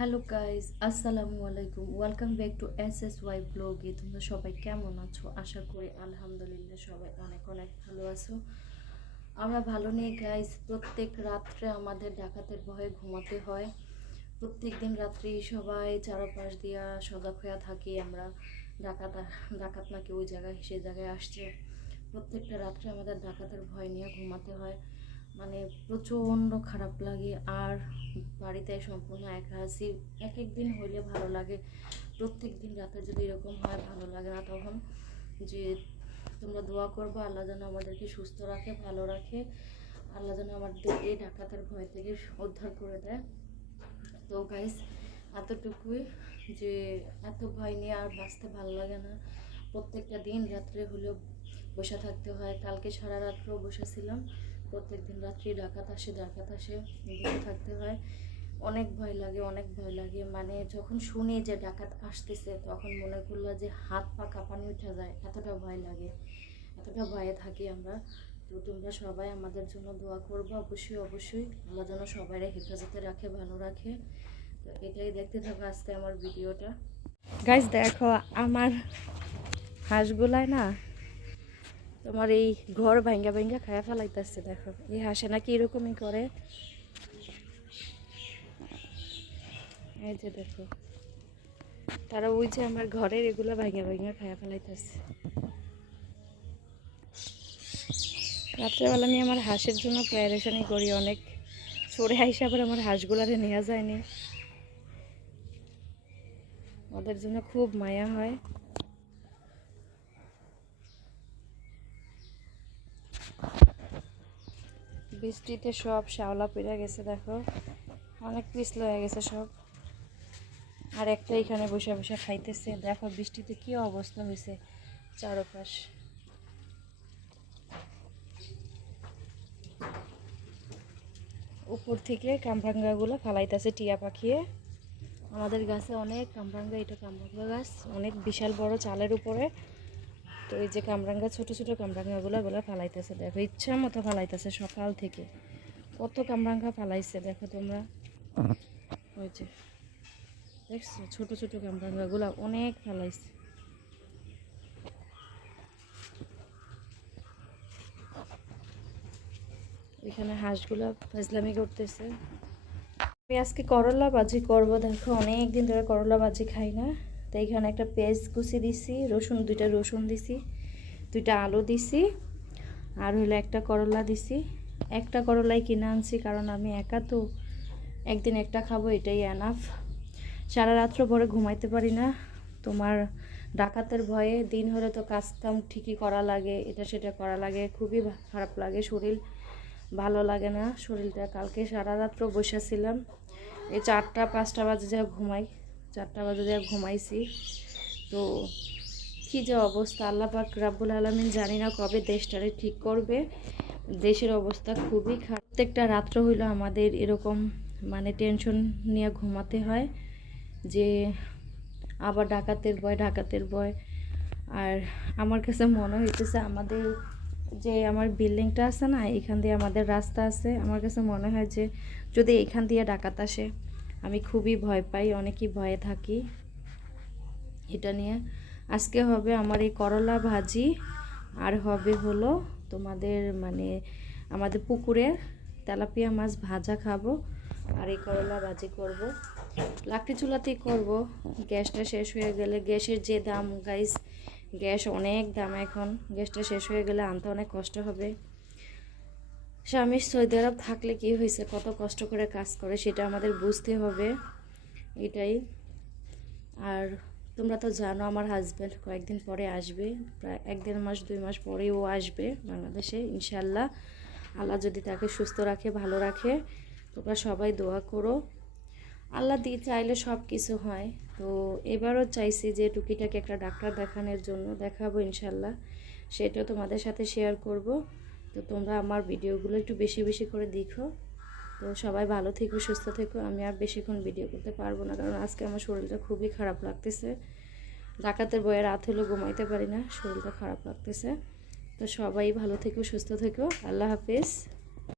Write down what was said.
Hello guys আসসালামু আলাইকুম welcome back to S S Y ব্লগে তোমরা সবাই কেমন আছো? আশা করি আলহামদুলিল্লাহ সবাই অনেক অনেক ভালো আছো। আমরা ভালো নেই গাইজ প্রত্যেক রাত্রে আমাদের ডাকাতের ভয়ে ঘুমাতে হয়। প্রত্যেক দিন রাত্রি সবাই চারপাশ দিয়া সজাগ হয়ে থাকি। আমরা ডাকাত ডাকাত নাকি ওই জায়গায় সে জায়গায় আসছে। প্রত্যেকটা রাত্রে আমাদের ডাকাতের ভয় নিয়ে ঘুমাতে হয়। মানে প্রচণ্ড খারাপ লাগে আর বাড়িতে সম্পূর্ণ একা আছি। এক এক দিন হইলে ভালো লাগে। প্রত্যেক দিন রাতে যদি এরকম হয়, ভালো লাগে না তখন। যে তোমরা দোয়া করব, আল্লাহ যেন আমাদেরকে সুস্থ রাখে, ভালো রাখে। আল্লাহ যেন আমাদের এই ডাকাতের ভয় থেকে উদ্ধার করে দেয়। তো গাইস এতটুকুই যে এত ভয় নিয়ে আর বাঁচতে ভালো লাগে না। প্রত্যেকটা দিন রাত্রে হলেও বসে থাকতে হয়। কালকে সারা রাত্রেও বসেছিলাম। প্রত্যেক দিন রাত্রি ডাকাত আসে ডাকাত আসে থাকতে হয়। অনেক ভয় লাগে, অনেক ভয় লাগে। মানে যখন শুনি যে ডাকাত আসতেছে, তখন মনে করল যে হাত পা কাঁপানি উঠে যায়। এতটা ভয় লাগে, এতটা ভয়ে থাকি আমরা। তো তোমরা সবাই আমাদের জন্য দোয়া করব। অবশ্যই অবশ্যই। আমরা যেন সবাই হেফাজতে রাখে, ভালো রাখে। তো এটাই দেখতে থাকো আজকে আমার ভিডিওটা। গাইজ দেখো, আমার হাঁসগুলায় না তোমার এই ঘর ভাঙ্গা ভাঙ্গা খায়া ফেলাইতেছে, দেখো। এই হাঁসে নাকি এরকমই করে। এই যে দেখো, তারা ওই যে আমার ঘরের এগুলো ভাঙ্গা ভাঙ্গা খায়া ফেলাইতেছে। রাত্রেবেলা আমি আমার হাঁসের জন্য প্রিপারেশনই করি অনেক। সরে আইসে আবার আমার হাঁসগুলারে নেওয়া যায়নি। ওদের জন্য খুব মায়া হয়। বৃষ্টিতে সব শ্যাওলা পেরে গেছে, দেখো। অনেক পিছল হয়ে গেছে সব। আর একটা এখানে বসে বসে খাইতেছে। দেখো বৃষ্টিতে কি অবস্থা হয়েছে চারপাশ। উপর থেকে কামরাঙ্গাগুলো ফালাইতেছে টিয়া পাখিয়ে। আমাদের গাছে অনেক কামরাঙ্গা, এটা কামরাঙ্গা গাছ। অনেক বিশাল বড় চালের উপরে তো এই যে কামরাঙ্গা, ছোট ছোট কামরাঙ্গাগুলো ওগুলো ফালাইতেছে। দেখো, ইচ্ছা মতো ফালাইতেছে সকাল থেকে। কত কামরাঙ্গা ফালাইছে, দেখো তোমরা। ওই যে, দেখছ? ছোট ছোট কামরাঙ্গাগুলো অনেক ফালাইছে। এখানে হাঁসগুলো ফাজলামি করতেছে। আমি আজকে করলা বাজি করব। দেখো অনেক দিন ধরে করলা বাজি খাই না। তো এখানে একটা পেঁয়াজ কুচি দিছি, রসুন, দুইটা রসুন দিছি, দুইটা আলু দিছি, আর হলো একটা করলা দিছি। একটা করলাই কিনে আনছি কারণ আমি একা তো একদিন একটা খাব, এটাই এনাফ সারা রাত্র পরে ঘুমাইতে পারি না। তোমার ডাকাতের ভয়ে দিন হলে তো কাজ কাম ঠিকই করা লাগে, এটা সেটা করা লাগে, খুবই খারাপ লাগে শরীর। ভালো লাগে না শরীরটা। কালকে সারা রাত্র বসেছিলাম এই চারটা, পাঁচটা বাজে যা ঘুমাই। চারটা বাজে যা ঘুমাইছি। তো কী যে অবস্থা, আল্লাহ পাক রাব্বুল আলমিন জানি না কবে দেশটারে ঠিক করবে। দেশের অবস্থা খুবই খারাপ। প্রত্যেকটা রাত্র হইল আমাদের এরকম মানে টেনশন নিয়ে ঘুমাতে হয় যে আবার ডাকাতের ভয় ডাকাতের ভয়। আর আমার কাছে মনে হইতেছে আমাদের যে আমার বিল্ডিংটা আছে না, এখান দিয়ে আমাদের রাস্তা আছে। আমার কাছে মনে হয় যে যদি এখান দিয়ে ডাকাত আসে আমি খুবই ভয় পাই, অনেকই ভয়ে থাকি। এটা নিয়ে আজকে হবে আমার এই করলা ভাজি, আর হবে হলো তোমাদের মানে আমাদের পুকুরের তেলাপিয়া মাছ ভাজা খাব, আর এই করলা ভাজি করব। লাকড়ি চুলাতেই করব। গ্যাসটা শেষ হয়ে গেলে গ্যাসের যে দাম গাইস গ্যাস অনেক দাম এখন। গ্যাসটা শেষ হয়ে গেলে আনতে অনেক কষ্ট হবে। স্বামী সৌদি আরব থাকলে কি হয়েছে? কত কষ্ট করে কাজ করে, সেটা আমাদের বুঝতে হবে। এটাই। আর তোমরা তো জানো, আমার হাজব্যান্ড কয়েকদিন পরে আসবে। প্রায় এক দেড় মাস, দুই মাস পরেই ও আসবে বাংলাদেশে ইনশাল্লাহ আল্লাহ যদি তাকে সুস্থ রাখে, ভালো রাখে, তোমরা সবাই দোয়া করো। আল্লাহ দিয়ে চাইলে সব কিছু হয়। তো এবারও চাইছি যে টুকিটাকে একটা ডাক্তার দেখানোর জন্য দেখাবো ইনশাল্লাহ সেটাও তোমাদের সাথে শেয়ার করব। তো তোমরা আমার ভিডিওগুলো একটু বেশি বেশি করে দেখো। তো সবাই ভালো থেকো, সুস্থ থেকো। আমি আর বেশিক্ষণ ভিডিও করতে পারব না, কারণ আজকে আমার শরীরটা খুবই খারাপ লাগতেছে। ডাকাতের বয়ে রাত হলেও ঘুমাইতে পারি না, শরীরটা খারাপ লাগতেছে। তো সবাই ভালো থেকো, সুস্থ থেকো। আল্লাহ হাফিজ।